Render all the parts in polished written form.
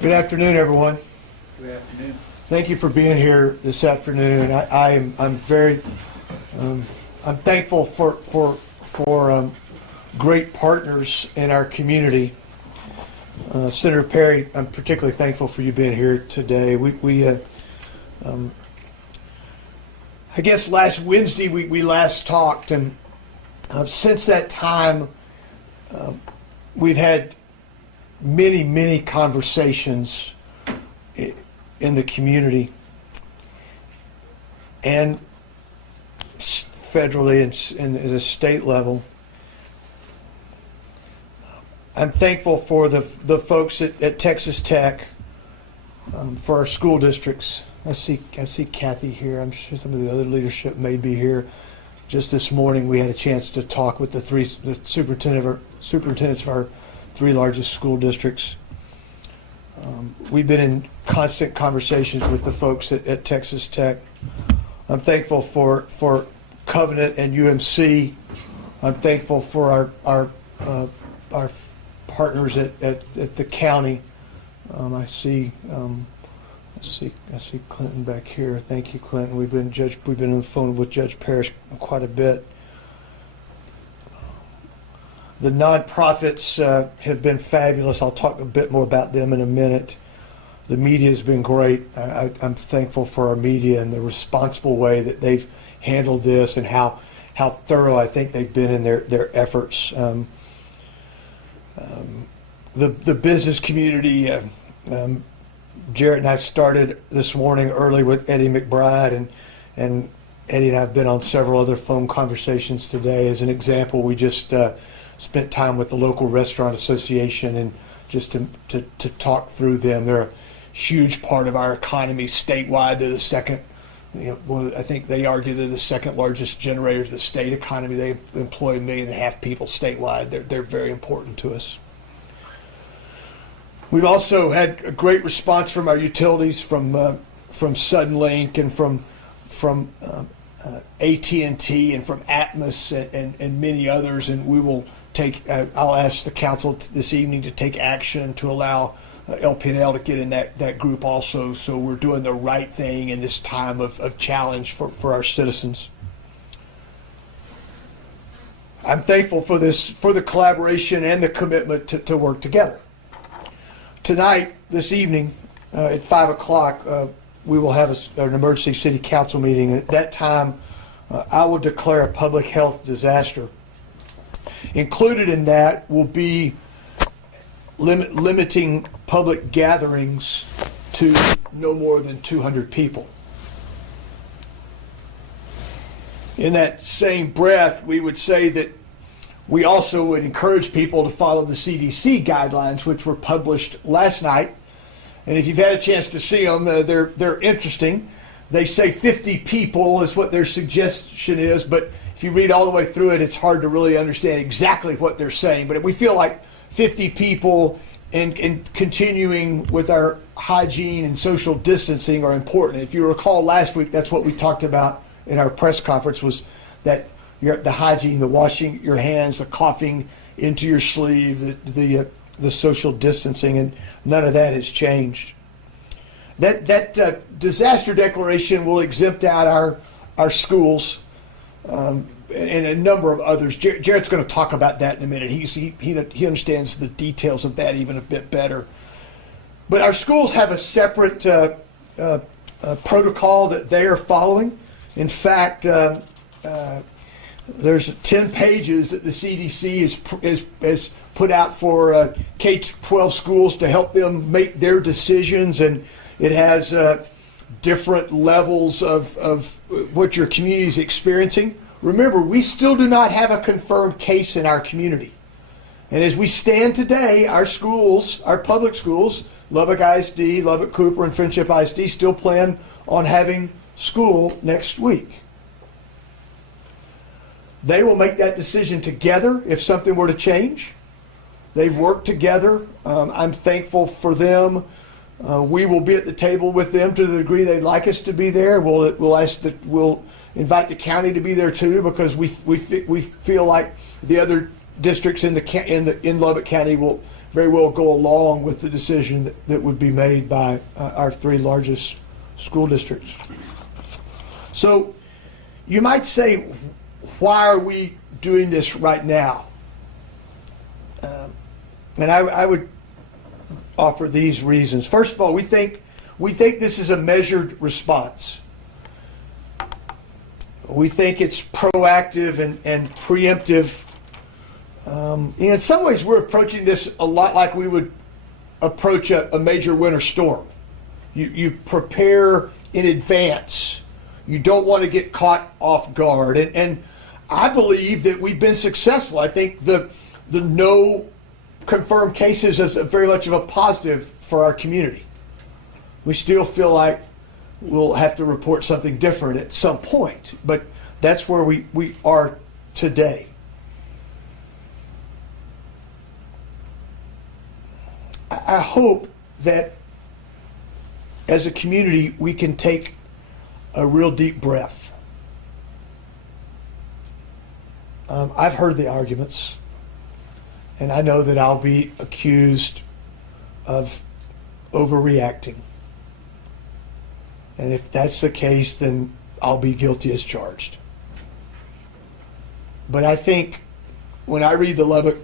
Good afternoon, everyone. Good afternoon. Thank you for being here this afternoon. I'm very I'm thankful for great partners in our community. Senator Perry, I'm particularly thankful for you being here today. I guess last Wednesday we last talked, and since that time we've had many conversations in the community and federally and at a state level. I'm thankful for the folks at Texas Tech, for our school districts. I see Kathy here. I'm sure some of the other leadership may be here. Just this morning we had a chance to talk with the superintendents of our three largest school districts. We've been in constant conversations with the folks at Texas Tech. I'm thankful for Covenant and UMC. I'm thankful for our partners at the county. I see Clinton back here. Thank you, Clinton. We've been on the phone with Judge Parrish quite a bit. The nonprofits have been fabulous. I'll talk a bit more about them in a minute. The media has been great. I'm thankful for our media and the responsible way that they've handled this and how thorough I think they've been in their efforts. The business community, Jarrett and I started this morning early with Eddie McBride, and Eddie and I have been on several other phone conversations today. As an example, we just spent time with the local restaurant association and just to talk through them. They're a huge part of our economy statewide. They're the second, I think they argue they're the second largest generator of the state economy. They employ 1.5 million people statewide. They're very important to us. We've also had a great response from our utilities, from Suddenlink and from AT&T and from Atmos and many others, and we will I'll ask the council this evening to take action to allow LP&L to get in that group also, so we're doing the right thing in this time of challenge for our citizens. I'm thankful for the collaboration and the commitment to work together. Tonight, this evening, at 5 o'clock, we will have an emergency city council meeting, and at that time I will declare a public health disaster. Included in that will be limiting public gatherings to no more than 200 people. In that same breath, we would say that we also would encourage people to follow the Cdc Guidelines, which were published last night. And if you've had a chance to see them, they're interesting. They say 50 people is what their suggestion is, but if you read all the way through it, it's hard to really understand exactly what they're saying. But we feel like 50 people and continuing with our hygiene and social distancing are important. If you recall last week, that's what we talked about in our press conference, was that the hygiene, the washing your hands, the coughing into your sleeve, the social distancing, and none of that has changed. That disaster declaration will exempt out our schools and a number of others. Jarrett's going to talk about that in a minute. He understands the details of that even a bit better. But our schools have a separate protocol that they are following. In fact, there's 10 pages that the CDC has put out for K-12 schools to help them make their decisions, and it has different levels of what your community is experiencing. Remember, we still do not have a confirmed case in our community. And as we stand today, our schools, our public schools, Lubbock ISD, Lubbock Cooper, and Friendship ISD still plan on having school next week. They will make that decision together if something were to change. They've worked together. I'm thankful for them. We will be at the table with them to the degree they'd like us to be there. We'll invite the county to be there too, because we feel like the other districts in Lubbock County will very well go along with the decision that would be made by our 3 largest school districts. So you might say, why are we doing this right now? And I would offer these reasons. First of all, we think this is a measured response. We think it's proactive and preemptive. In some ways, we're approaching this a lot like we would approach a major winter storm. You prepare in advance. You don't want to get caught off guard. And I believe that we've been successful. I think the no confirmed cases is very much of a positive for our community. We still feel like we'll have to report something different at some point, but that's where we are today. I hope that as a community we can take a real deep breath. I've heard the arguments, and I know that I'll be accused of overreacting. And if that's the case, then I'll be guilty as charged. But I think when I read the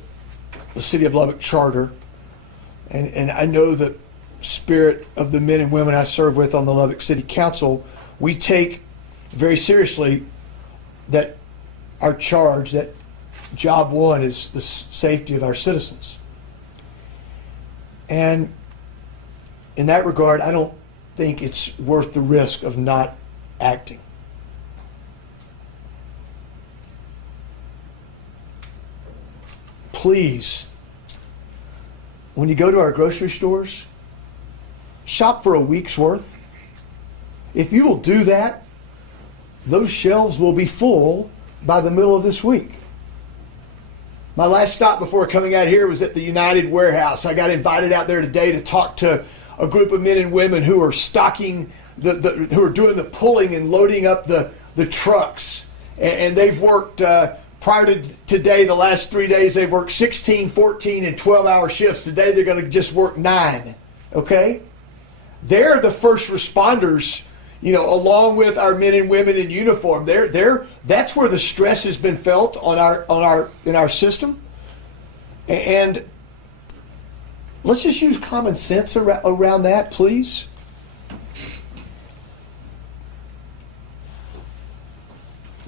City of Lubbock Charter, and I know the spirit of the men and women I serve with on the Lubbock City Council, we take very seriously that our charge, that job one is the safety of our citizens. And in that regard, I don't think it's worth the risk of not acting. Please, when you go to our grocery stores, shop for a week's worth. If you will do that, those shelves will be full by the middle of this week. My last stop before coming out here was at the United Warehouse. I got invited out there today to talk to a group of men and women who are stocking, who are doing the pulling and loading up the trucks. And they've worked, prior to today, the last 3 days, they've worked 16, 14, and 12-hour shifts. Today they're going to just work 9, okay? They're the first responders, along with our men and women in uniform. That's where the stress has been felt in our system. And let's just use common sense around that, please.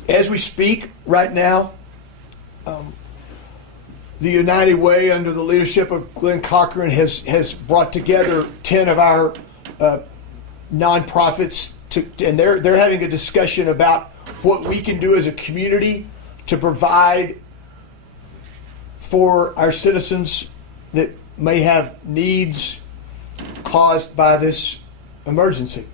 As we speak right now, the United Way, under the leadership of Glenn Cochran, has brought together 10 of our nonprofits, and they're having a discussion about what we can do as a community to provide for our citizens that may have needs caused by this emergency,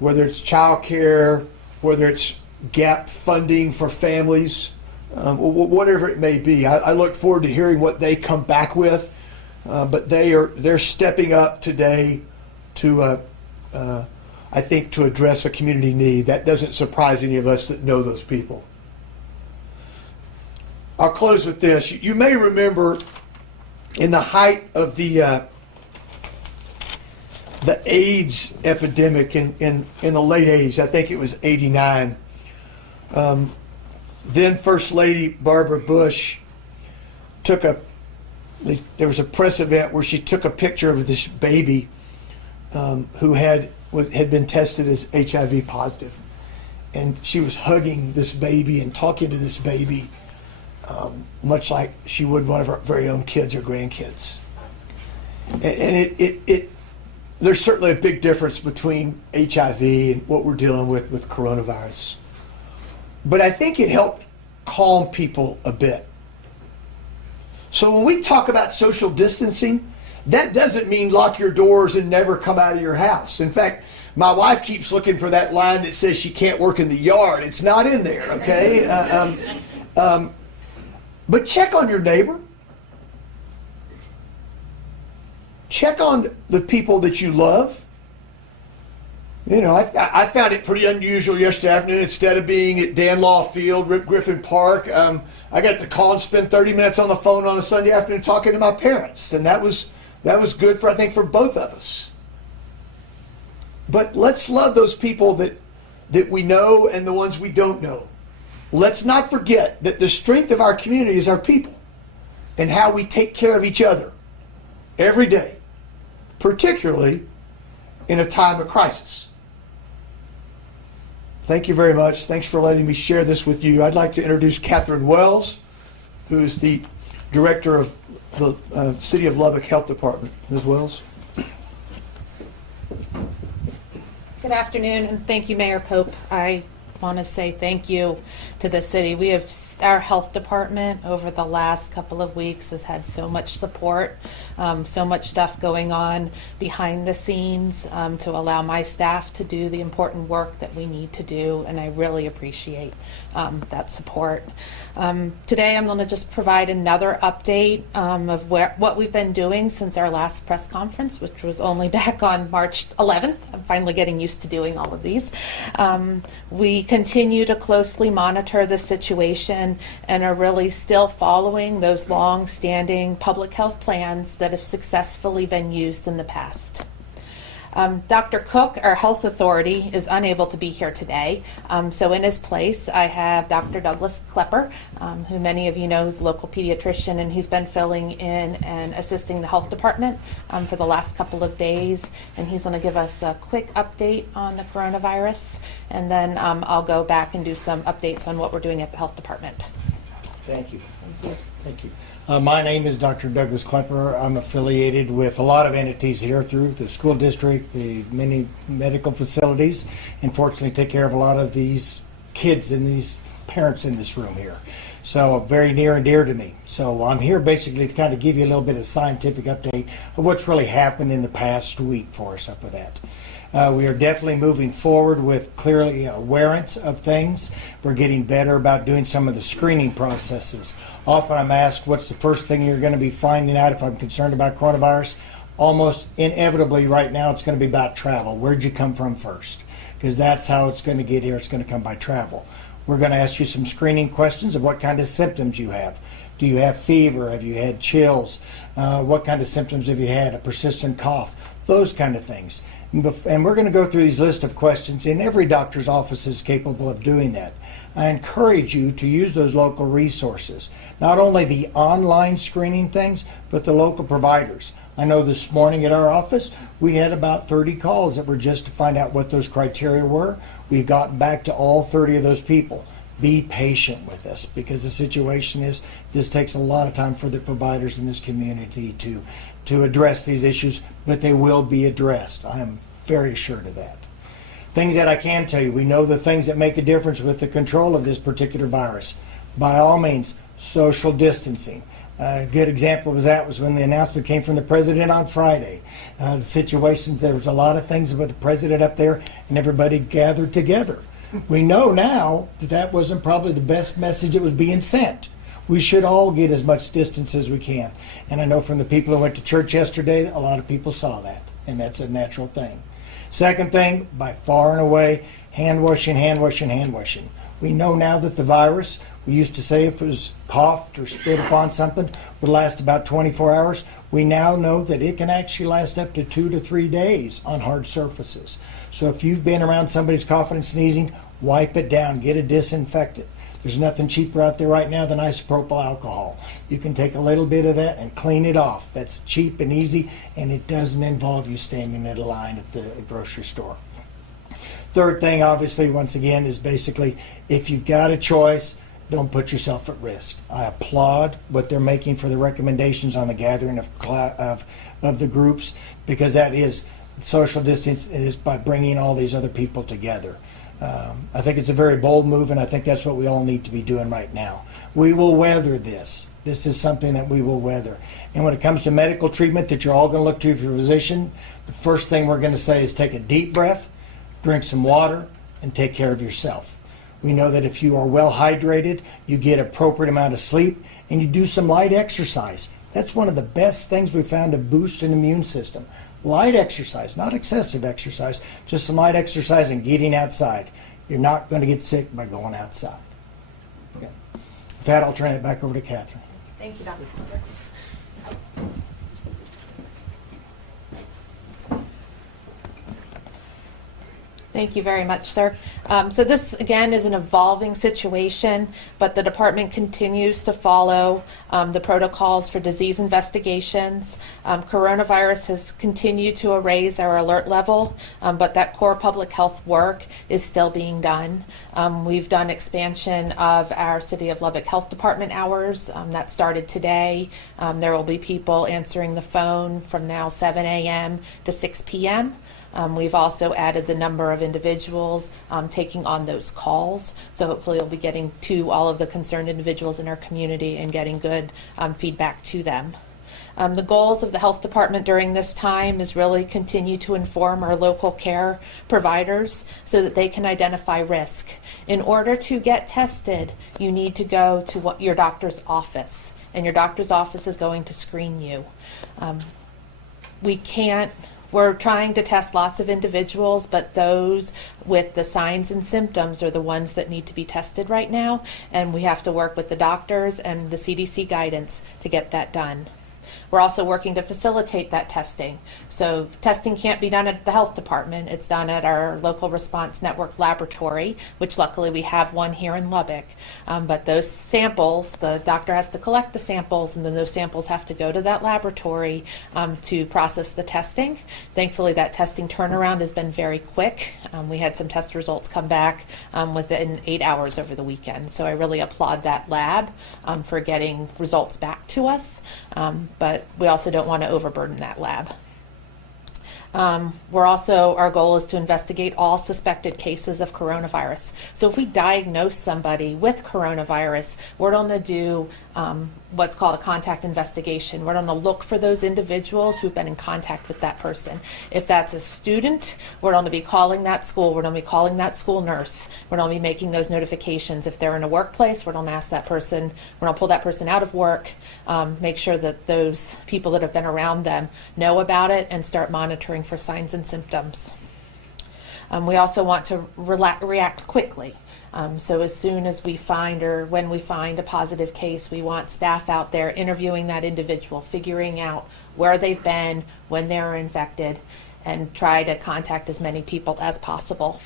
whether it's child care, whether it's gap funding for families, whatever it may be. I look forward to hearing what they come back with, but they're stepping up today to I think to address a community need. That doesn't surprise any of us that know those people. I'll close with this. You may remember in the height of the AIDS epidemic in the late 80s, I think it was 89, then First Lady Barbara Bush there was a press event where she took a picture of this baby who had been tested as HIV positive. And she was hugging this baby and talking to this baby much like she would one of her very own kids or grandkids. And there's certainly a big difference between HIV and what we're dealing with coronavirus. But I think it helped calm people a bit. So when we talk about social distancing, that doesn't mean lock your doors and never come out of your house. In fact, my wife keeps looking for that line that says she can't work in the yard. It's not in there, okay? But check on your neighbor. Check on the people that you love. You know, I found it pretty unusual yesterday afternoon. Instead of being at Danlaw Field, Rip Griffin Park, I got to call and spend 30 minutes on the phone on a Sunday afternoon talking to my parents, and that was good for, I think, for both of us. But let's love those people that we know and the ones we don't know. Let's not forget that the strength of our community is our people and how we take care of each other every day, particularly in a time of crisis. Thank you very much. Thanks for letting me share this with you. I'd like to introduce Catherine Wells, who is the director of the City of Lubbock Health Department. Ms. Wells. Good afternoon, and thank you, Mayor Pope. I want to say thank you to the city. We have, our health department over the last couple of weeks has had so much support, so much stuff going on behind the scenes to allow my staff to do the important work that we need to do, and I really appreciate that support. Today I'm going to just provide another update of what we've been doing since our last press conference, which was only back on March 11th. I'm finally getting used to doing all of these. We continue to closely monitor the situation and are really still following those long-standing public health plans that have successfully been used in the past. Dr. Cook, our health authority, is unable to be here today. So in his place, I have Dr. Douglas Klepper, who many of you know is a local pediatrician, and he's been filling in and assisting the health department for the last couple of days. And he's going to give us a quick update on the coronavirus, and then I'll go back and do some updates on what we're doing at the health department. Thank you. Thank you. Thank you. My name is Dr. Douglas Klepper. I'm affiliated with a lot of entities here through the school district, the many medical facilities, and fortunately take care of a lot of these kids and these parents in this room here. So very near and dear to me. So I'm here basically to kind of give you a little bit of scientific update of what's really happened in the past week for us up with that. We are definitely moving forward with clearly awareness of things. We're getting better about doing some of the screening processes. Often I'm asked, what's the first thing you're going to be finding out if I'm concerned about coronavirus? Almost inevitably right now it's going to be about travel. Where'd you come from first? Because that's how it's going to get here. It's going to come by travel. We're going to ask you some screening questions of what kind of symptoms you have. Do you have fever? Have you had chills? What kind of symptoms have you had? A persistent cough? Those kind of things. And we're going to go through these list of questions, and every doctor's office is capable of doing that. I encourage you to use those local resources, not only the online screening things, but the local providers. I know this morning at our office, we had about 30 calls that were just to find out what those criteria were. We've gotten back to all 30 of those people. Be patient with us, because the situation is this takes a lot of time for the providers in this community to address these issues, but they will be addressed. I am very assured of that. Things that I can tell you, we know the things that make a difference with the control of this particular virus. By all means, social distancing. A good example of that was when the announcement came from the president on Friday. The situations, there was a lot of things with the president up there and everybody gathered together. We know now that that wasn't probably the best message that was being sent. We should all get as much distance as we can. And I know from the people who went to church yesterday, a lot of people saw that, and that's a natural thing. Second thing, by far and away, hand washing, hand washing, hand washing. We know now that the virus, we used to say if it was coughed or spit upon something, would last about 24 hours. We now know that it can actually last up to 2 to 3 days on hard surfaces. So if you've been around somebody who's coughing and sneezing, wipe it down, get it disinfected. There's nothing cheaper out there right now than isopropyl alcohol. You can take a little bit of that and clean it off. That's cheap and easy, and it doesn't involve you standing in a line at the grocery store. Third thing, obviously, once again, is basically if you've got a choice, don't put yourself at risk. I applaud what they're making for the recommendations on the gathering of the groups, because that is social distance. It is by bringing all these other people together. I think it's a very bold move, and I think that's what we all need to be doing right now. We will weather this. This is something that we will weather. And when it comes to medical treatment that you're all going to look to for your physician, the first thing we're going to say is take a deep breath, drink some water, and take care of yourself. We know that if you are well hydrated, you get appropriate amount of sleep, and you do some light exercise. That's one of the best things we found to boost an immune system. light exercise, not excessive exercise, just some light exercise and getting outside. You're not going to get sick by going outside. Okay. With that, I'll turn it back over to Catherine. Thank you, Dr. Thank you very much, sir. So this, again, is an evolving situation, but the department continues to follow the protocols for disease investigations. Coronavirus has continued to raise our alert level, but that core public health work is still being done. We've done expansion of our City of Lubbock Health Department hours. That started today. There will be people answering the phone from now 7 a.m. to 6 p.m. We've also added the number of individuals taking on those calls. So hopefully we'll be getting to all of the concerned individuals in our community and getting good feedback to them. The goals of the health department during this time is really continue to inform our local care providers so that they can identify risk. In order to get tested, you need to go to your doctor's office, and your doctor's office is going to screen you. We're trying to test lots of individuals, but those with the signs and symptoms are the ones that need to be tested right now, and we have to work with the doctors and the Cdc Guidance to get that done. We're also working to facilitate that testing. So testing can't be done at the health department. It's done at our local response network laboratory, which luckily we have one here in Lubbock. But those samples, the doctor has to collect the samples, and then those samples have to go to that laboratory to process the testing. Thankfully, that testing turnaround has been very quick. We had some test results come back within 8 hours over the weekend. So I really applaud that lab for getting results back to us. But we also don't want to overburden that lab. Our goal is to investigate all suspected cases of coronavirus. So if we diagnose somebody with coronavirus, we're going to do what's called a contact investigation. We're going to look for those individuals who've been in contact with that person. If that's a student, we're going to be calling that school. We're going to be calling that school nurse. We're going to be making those notifications. If they're in a workplace, we're going to ask that person, we're going to pull that person out of work, make sure that those people that have been around them know about it, and start monitoring for signs and symptoms. We also want to react quickly. So as soon as we find, or when we find a positive case, we want staff out there interviewing that individual, figuring out where they've been, when they were infected, and try to contact as many people as possible.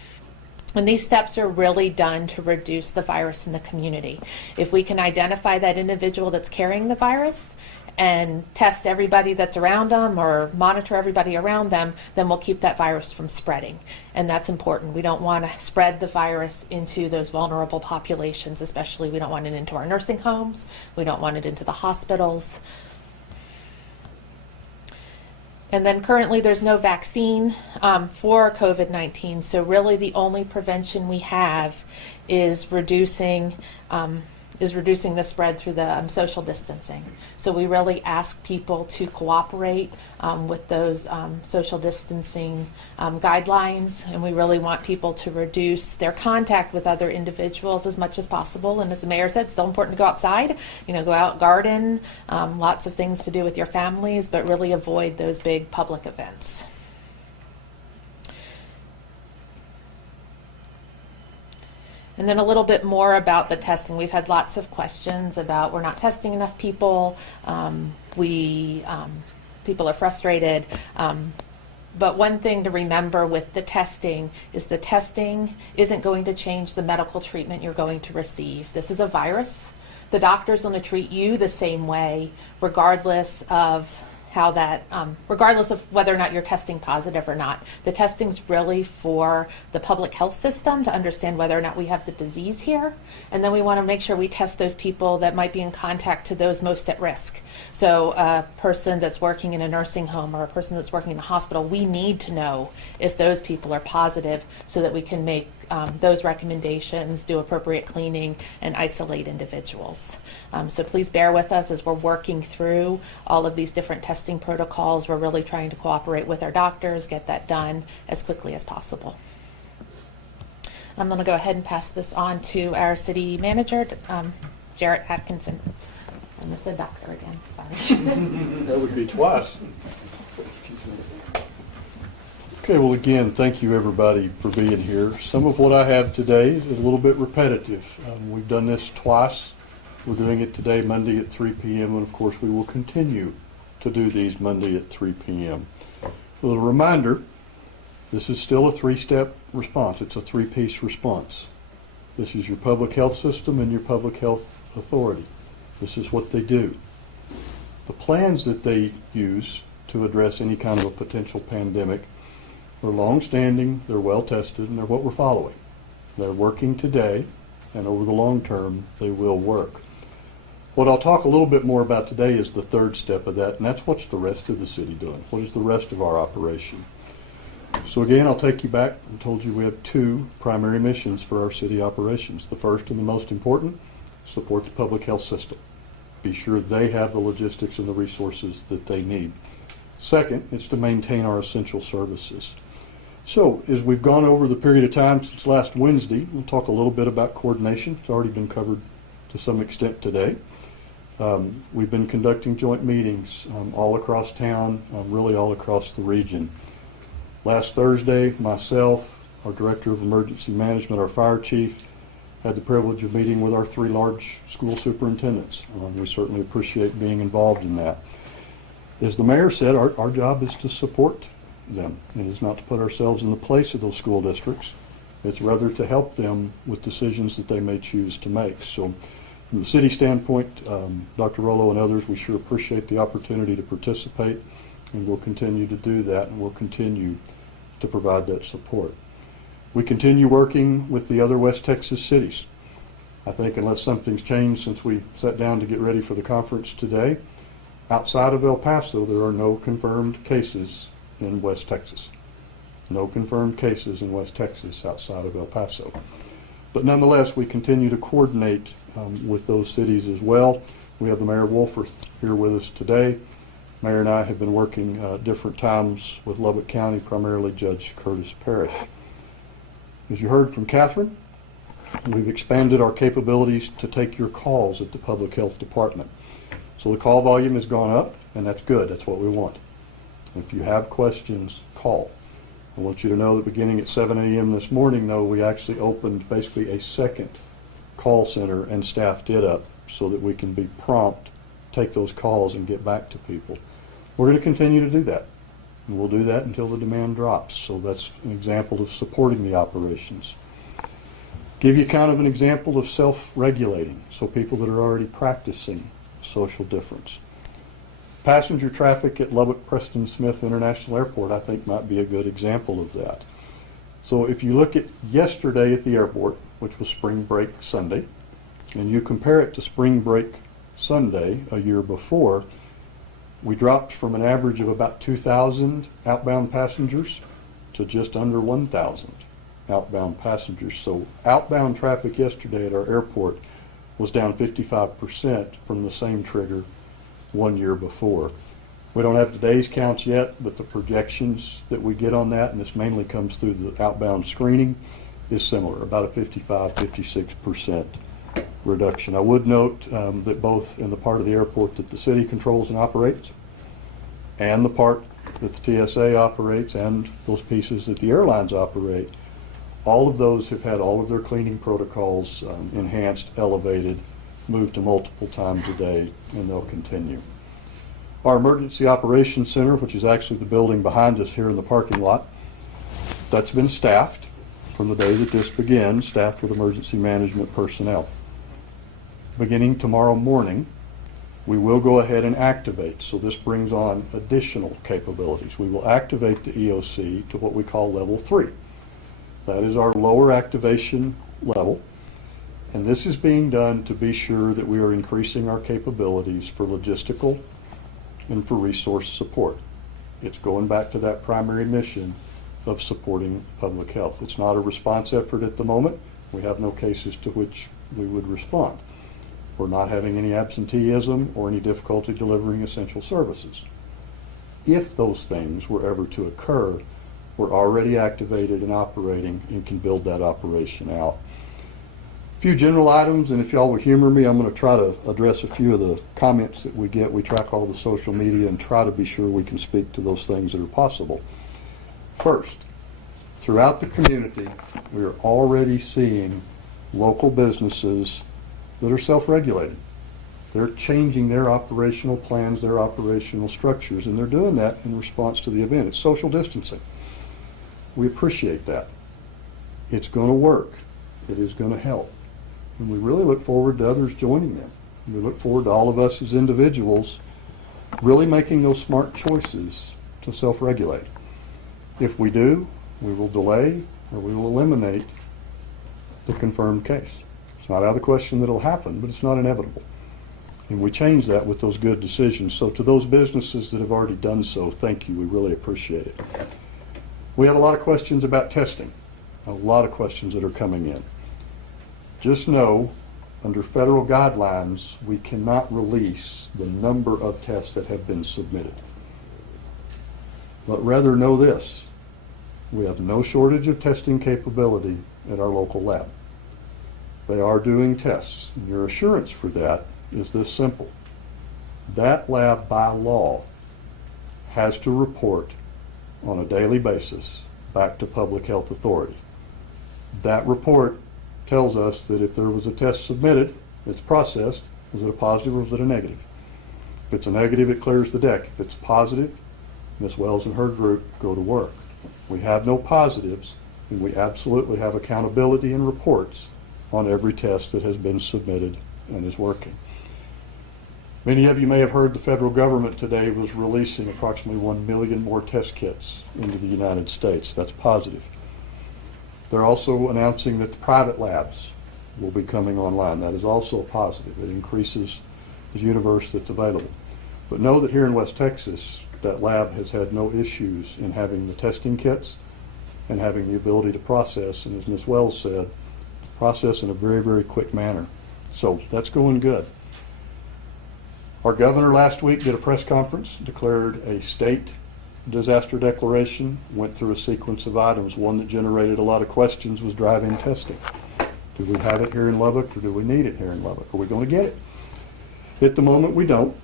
And these steps are really done to reduce the virus in the community. If we can identify that individual that's carrying the virus and test everybody that's around them or monitor everybody around them, then we'll keep that virus from spreading. And that's important. We don't want to spread the virus into those vulnerable populations, especially we don't want it into our nursing homes. We don't want it into the hospitals. And then currently there's no vaccine for COVID-19, so really the only prevention we have is reducing the spread through the social distancing. So we really ask people to cooperate with those social distancing guidelines, and we really want people to reduce their contact with other individuals as much as possible. And as the mayor said, it's still important to go outside, go out, garden, lots of things to do with your families, but really avoid those big public events. And then a little bit more about the testing. We've had lots of questions about we're not testing enough people. People are frustrated. But one thing to remember with the testing is the testing isn't going to change the medical treatment you're going to receive. This is a virus. The doctor's going to treat you the same way, regardless of regardless of whether or not you're testing positive or not. The testing's really for the public health system to understand whether or not we have the disease here. And then we want to make sure we test those people that might be in contact to those most at risk. So a person that's working in a nursing home or a person that's working in a hospital, we need to know if those people are positive so that we can make those recommendations, do appropriate cleaning, and isolate individuals. So please bear with us as we're working through all of these different testing protocols. We're really trying to cooperate with our doctors, get that done as quickly as possible. I'm going to go ahead and pass this on to our city manager, Jarrett Atkinson. I almost said doctor again, sorry. That would be twice. Okay, well again, thank you everybody for being here. Some of what I have today is a little bit repetitive. We've done this twice. We're doing it today, Monday at 3 p.m., and of course we will continue to do these Monday at 3 p.m. A little reminder, this is still a three-step response. It's a three-piece response. This is your public health system and your public health authority. This is what they do. The plans that they use to address any kind of a potential pandemic are long-standing, they're well-tested, and they're what we're following. They're working today, and over the long term, they will work. What I'll talk a little bit more about today is the third step of that, and that's what's the rest of the city doing? What is the rest of our operation? So again, I'll take you back. I told you we have two primary missions for our city operations. The first and the most important, support the public health system. Be sure they have the logistics and the resources that they need. Second, it's to maintain our essential services. So, as we've gone over the period of time since last Wednesday, we'll talk a little bit about coordination. It's already been covered to some extent today. We've been conducting joint meetings all across town, really all across the region. Last Thursday, myself, our Director of Emergency Management, our Fire Chief, had the privilege of meeting with our three large school superintendents. We certainly appreciate being involved in that. As the Mayor said, our job is to support them. It is not to put ourselves in the place of those school districts. It's rather to help them with decisions that they may choose to make. So from the city standpoint, Dr. Rollo and others, we sure appreciate the opportunity to participate, and we'll continue to do that, and we'll continue to provide that support. We continue working with the other West Texas cities. I think unless something's changed since we sat down to get ready for the conference today, outside of El Paso, there are no confirmed cases in West Texas. No confirmed cases in West Texas outside of El Paso. But nonetheless, we continue to coordinate with those cities as well. We have the Mayor Wolforth here with us today. Mayor and I have been working different times with Lubbock County, primarily Judge Curtis Parrish. As you heard from Catherine, we've expanded our capabilities to take your calls at the Public Health Department. So the call volume has gone up, and that's good. That's what we want. If you have questions, call. I want you to know that beginning at 7 a.m. this morning, though, we actually opened basically a second call center and staffed it up so that we can be prompt, take those calls, and get back to people. We're going to continue to do that, and we'll do that until the demand drops. So that's an example of supporting the operations. Give you kind of an example of self-regulating, so people that are already practicing social difference. Passenger traffic at Lubbock Preston Smith International Airport, I think, might be a good example of that. So if you look at yesterday at the airport, which was spring break Sunday, and you compare it to spring break Sunday a year before, we dropped from an average of about 2,000 outbound passengers to just under 1,000 outbound passengers. So outbound traffic yesterday at our airport was down 55% from the same trigger 1 year before. We don't have today's counts yet, but the projections that we get on that, and this mainly comes through the outbound screening, is similar, about a 56% reduction. I would note that both in the part of the airport that the city controls and operates, and the part that the TSA operates, and those pieces that the airlines operate, all of those have had all of their cleaning protocols enhanced, elevated, moved to multiple times a day, and they'll continue. Our Emergency Operations Center, which is actually the building behind us here in the parking lot, that's been staffed from the day that this began, staffed with emergency management personnel. Beginning tomorrow morning, we will go ahead and activate, so this brings on additional capabilities. We will activate the EOC to what we call level 3. That is our lower activation level. And this is being done to be sure that we are increasing our capabilities for logistical and for resource support. It's going back to that primary mission of supporting public health. It's not a response effort at the moment. We have no cases to which we would respond. We're not having any absenteeism or any difficulty delivering essential services. If those things were ever to occur, we're already activated and operating and can build that operation out. Few general items, and if y'all would humor me, I'm going to try to address a few of the comments that we get. We track all the social media and try to be sure we can speak to those things that are possible. First, throughout the community, we are already seeing local businesses that are self-regulated. They're changing their operational plans, their operational structures, and they're doing that in response to the event. It's social distancing. We appreciate that. It's going to work. It is going to help. And we really look forward to others joining them. We look forward to all of us as individuals really making those smart choices to self-regulate. If we do, we will delay or we will eliminate the confirmed case. It's not out of the question that it'll happen, but it's not inevitable. And we change that with those good decisions. So to those businesses that have already done so, thank you. We really appreciate it. We have a lot of questions about testing, a lot of questions that are coming in. Just know, under federal guidelines, we cannot release the number of tests that have been submitted. But rather know this, we have no shortage of testing capability at our local lab. They are doing tests. And your assurance for that is this simple. That lab, by law, has to report on a daily basis back to public health authority. That report tells us that if there was a test submitted, it's processed, was it a positive or was it a negative? If it's a negative, it clears the deck. If it's positive, Ms. Wells and her group go to work. We have no positives, and we absolutely have accountability and reports on every test that has been submitted and is working. Many of you may have heard the federal government today was releasing approximately 1 million more test kits into the United States. That's positive. They're also announcing that the private labs will be coming online. That is also positive. It increases the universe that's available. But know that here in West Texas, that lab has had no issues in having the testing kits and having the ability to process, and as Ms. Wells said, process in a very, very quick manner. So that's going good. Our governor last week did a press conference, declared a state disaster declaration, went through a sequence of items. One that generated a lot of questions was drive-in testing. Do we have it here in Lubbock, or do we need it here in Lubbock? Are we going to get it? At the moment, we don't.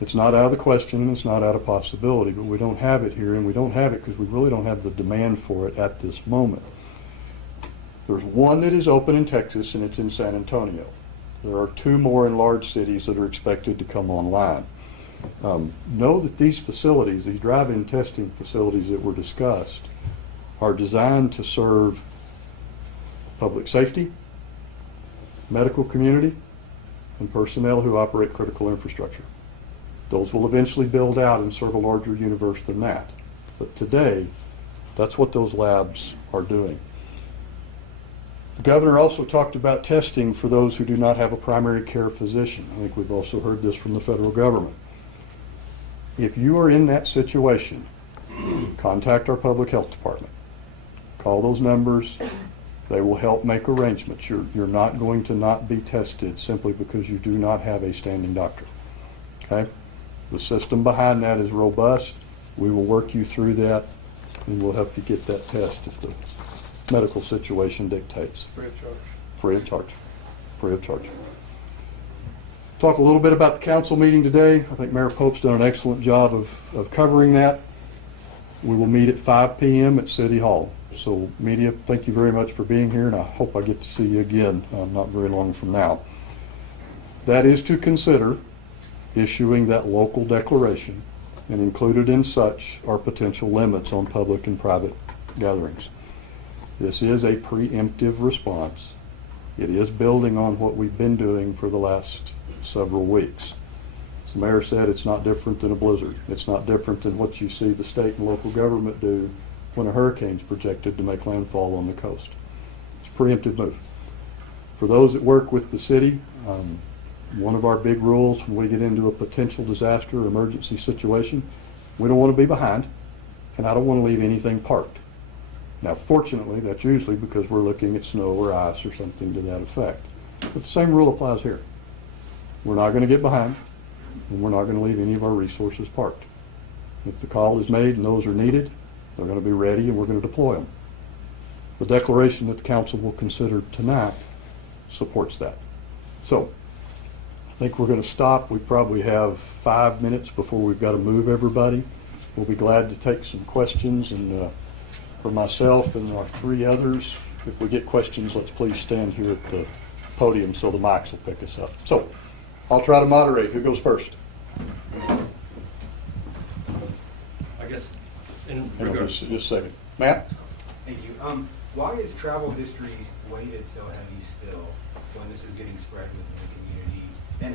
It's not out of the question, and it's not out of possibility, but we don't have it here, and we don't have it because we really don't have the demand for it at this moment. There's one that is open in Texas, and it's in San Antonio. There are 2 more in large cities that are expected to come online. Know that these facilities, these drive-in testing facilities that were discussed, are designed to serve public safety, medical community, and personnel who operate critical infrastructure. Those will eventually build out and serve a larger universe than that. But today, that's what those labs are doing. The governor also talked about testing for those who do not have a primary care physician. I think we've also heard this from the federal government. If you are in that situation, contact our public health department. Call those numbers. They will help make arrangements. You're not going to not be tested simply because you do not have a standing doctor. Okay? The system behind that is robust. We will work you through that, and we'll help you get that test if the medical situation dictates. Free of charge. Free of charge. Free of charge. Talk a little bit about the council meeting today. I think Mayor Pope's done an excellent job of covering that. We will meet at 5 p.m. at City Hall. So media, thank you very much for being here, and I hope I get to see you again not very long from now. That is to consider issuing that local declaration, and included in such are potential limits on public and private gatherings. This is a preemptive response. It is building on what we've been doing for the last several weeks. As the mayor said, it's not different than a blizzard. It's not different than what you see the state and local government do when a hurricane's projected to make landfall on the coast. It's a preemptive move. For those that work with the city, one of our big rules when we get into a potential disaster or emergency situation, we don't want to be behind, and I don't want to leave anything parked. Now, fortunately, that's usually because we're looking at snow or ice or something to that effect. But the same rule applies here. We're not going to get behind, and we're not going to leave any of our resources parked. If the call is made and those are needed, they're going to be ready, and we're going to deploy them. The declaration that the council will consider tonight supports that. So, I think we're going to stop. We probably have 5 minutes before we've got to move everybody. We'll be glad to take some questions and For myself and our three others, if we get questions, let's please stand here at the podium so the mics will pick us up. So I'll try to moderate. Who goes first? I guess in Hang on regards. just a second. Matt? Thank you. Why is travel history weighted so heavy still when this is getting spread within the community? And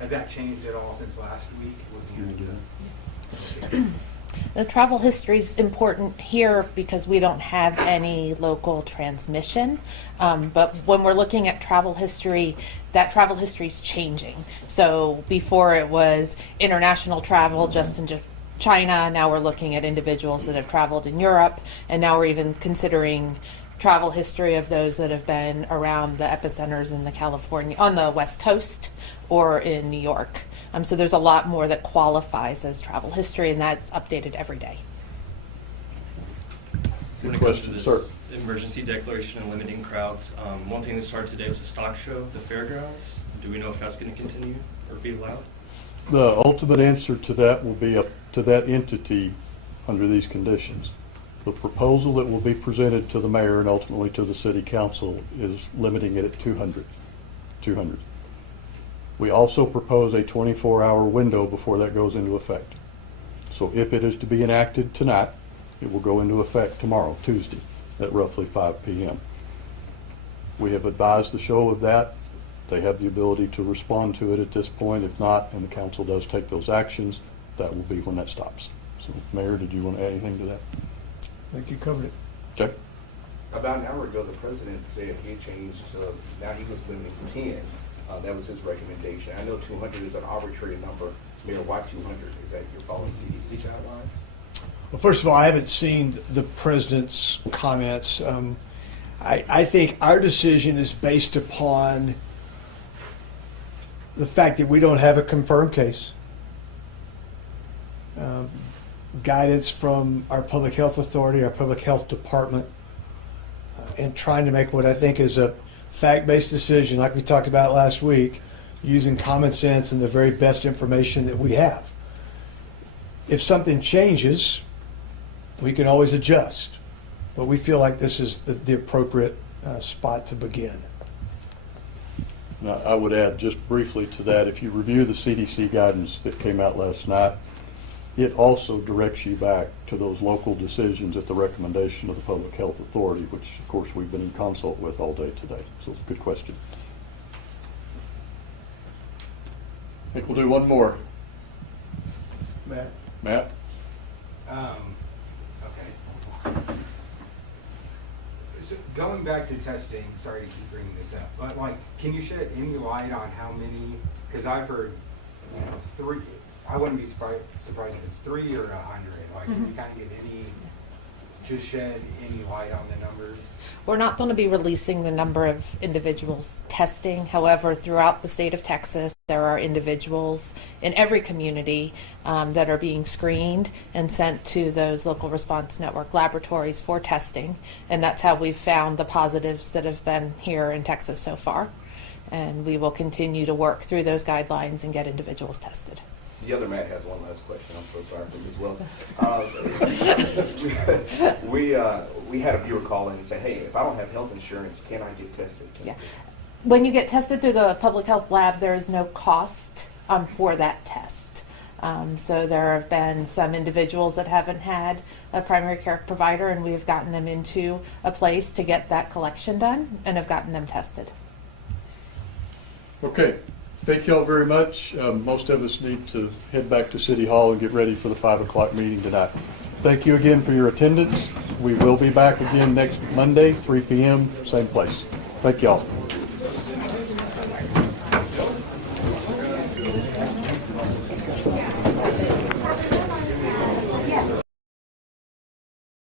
has that changed at all since last week? The travel history is important here because we don't have any local transmission. But when we're looking at travel history, that travel history is changing. So before it was international travel just in China, now we're looking at individuals that have traveled in Europe, and now we're even considering travel history of those that have been around the epicenters in the California, on the West Coast or in New York. So there's a lot more that qualifies as travel history, and that's updated every day. When it comes to this emergency declaration and limiting crowds, one thing that started today was the stock show, the fairgrounds. Do we know if that's going to continue or be allowed? The ultimate answer to that will be up to that entity under these conditions. The proposal that will be presented to the mayor and ultimately to the city council is limiting it at 200. We also propose a 24-hour window before that goes into effect. So if it is to be enacted tonight, it will go into effect tomorrow, Tuesday, at roughly 5 p.m. We have advised the show of that. They have the ability to respond to it at this point. If not, and the council does take those actions, that will be when that stops. So, Mayor, did you want to add anything to that? I think you covered it. Okay. About an hour ago, the president said he had changed to, now he was limiting 10. That was his recommendation. I know 200 is an arbitrary number. Mayor, why 200? Is that you're following CDC guidelines? Well, first of all, I haven't seen the president's comments. I think our decision is based upon the fact that we don't have a confirmed case. Guidance from our public health authority, our public health department, and trying to make what I think is a fact-based decision, like we talked about last week, using common sense and the very best information that we have. If something changes, we can always adjust, but we feel like this is the appropriate spot to begin. Now, I would add just briefly to that, if you review the CDC guidance that came out last night, it also directs you back to those local decisions at the recommendation of the Public Health Authority, which, of course, we've been in consult with all day today. So, good question. I think we'll do one more. Matt? Okay. So going back to testing, sorry to keep bringing this up, but like, can you shed any light on how many? Because I've heard, 3. I wouldn't be surprised if it's 3 or 100. Like, can you kind of give just shed any light on the numbers? We're not going to be releasing the number of individuals testing. However, throughout the state of Texas, there are individuals in every community that are being screened and sent to those local response network laboratories for testing. And that's how we've found the positives that have been here in Texas so far. And we will continue to work through those guidelines and get individuals tested. The other Matt has one last question. I'm so sorry for Ms. Wells. We had a viewer call in and say, hey, if I don't have health insurance, can I get tested? When you get tested through the public health lab, there is no cost for that test. So there have been some individuals that haven't had a primary care provider, and we've gotten them into a place to get that collection done and have gotten them tested. Okay. Thank you all very much. Most of us need to head back to City Hall and get ready for the 5 o'clock meeting tonight. Thank you again for your attendance. We will be back again next Monday, 3 p.m., same place. Thank you all.